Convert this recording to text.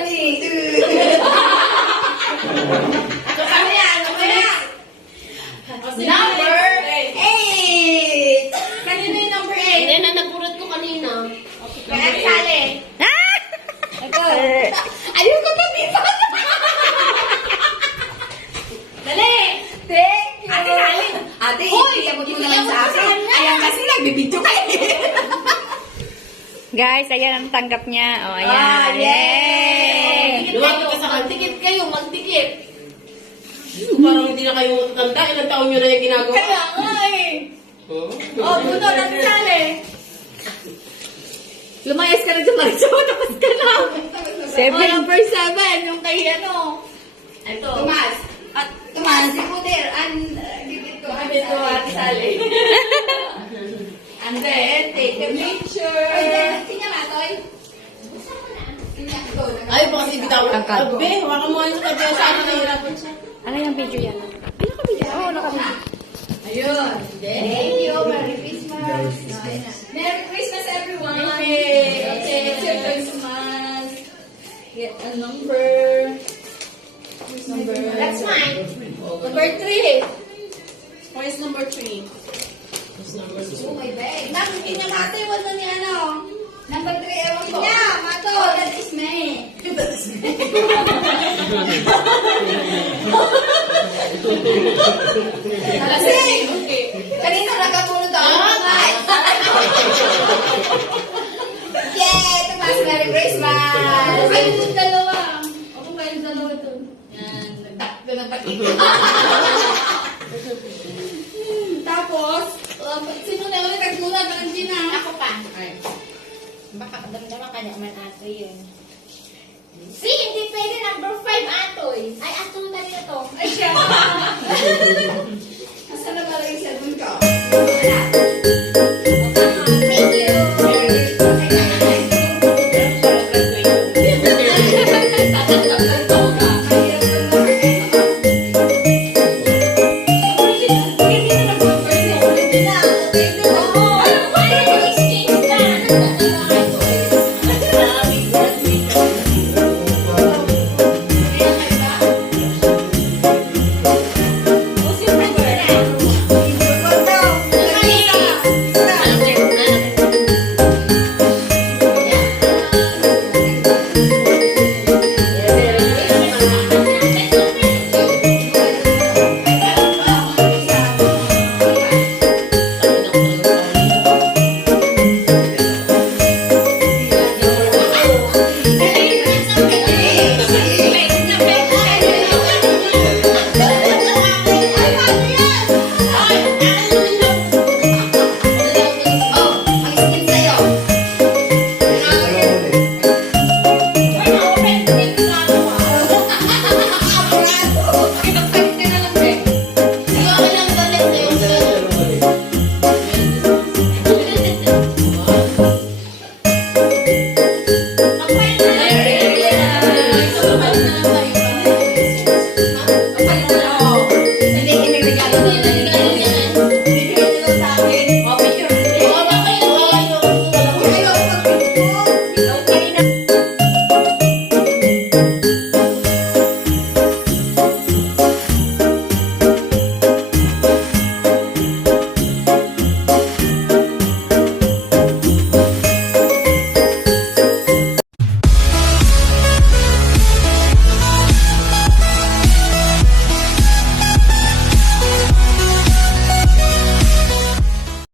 Sally. Ito kami yan. Number 8. Kanina yung number 8. Hindi na naburat ko kanina. Kaya Sally. Ito. Ayun ko tabitan. Dali. Thank you. Ate Sally. Ate, iyabot mo naman sa akin. Ayan kasi nagbibidyo kayo. Guys, ayan ang tanggap niya. Oh, ayan. Ah, yay! Lumapit ka sa kantikit kayo, magtikit. Parang hindi na kayo matanda. Ilang taon nyo na yung ginagawa. Kaya nga eh. Oh, puto, Ate Sally. Lumayas ka na dyan, Marisol. Tapos ka na. 7. Oh, number 7. Yung kay ano. Ito. Tomas. At Tomas, si Puder. Give it to Sabi ko, Ate Sally. And then, take a picture. Ay, sinya nga, Toy. Sinya, go. Ay, baka kasi bitaw. Tangkad. Abe, waka mo ano sa kanya. Saan na nahirapan siya? Ano yung video yan? Ay, naka-video. Oo, naka-video. Ayun. Thank you. Merry Christmas. Merry Christmas, everyone. Okay, Merry Christmas. Get a number. Number. That's mine. Number 3. Where's number 3? That's number 2. Oh, my bag. Nakikita niya, Mato, iwan na ni ano. Number 3, ewan ko. Niya, Mato, that is me. That is me. Kasi, kanina nagkapunod ako. Yay! Tomas, Merry Christmas! Ako kayo yung dalawa. Ako kayo yung dalawa ito. Yan, nagtakto ng pati. Tapos, sino na ulit nagsulat ng Gina? Ako pa. Baka damdaman kanya man ato yun. Si, hindi pwede. Number 5, Atoy. Ay, Atoy na rin ito. Ay, siya. Asa na pala yung cellphone ko? Wala.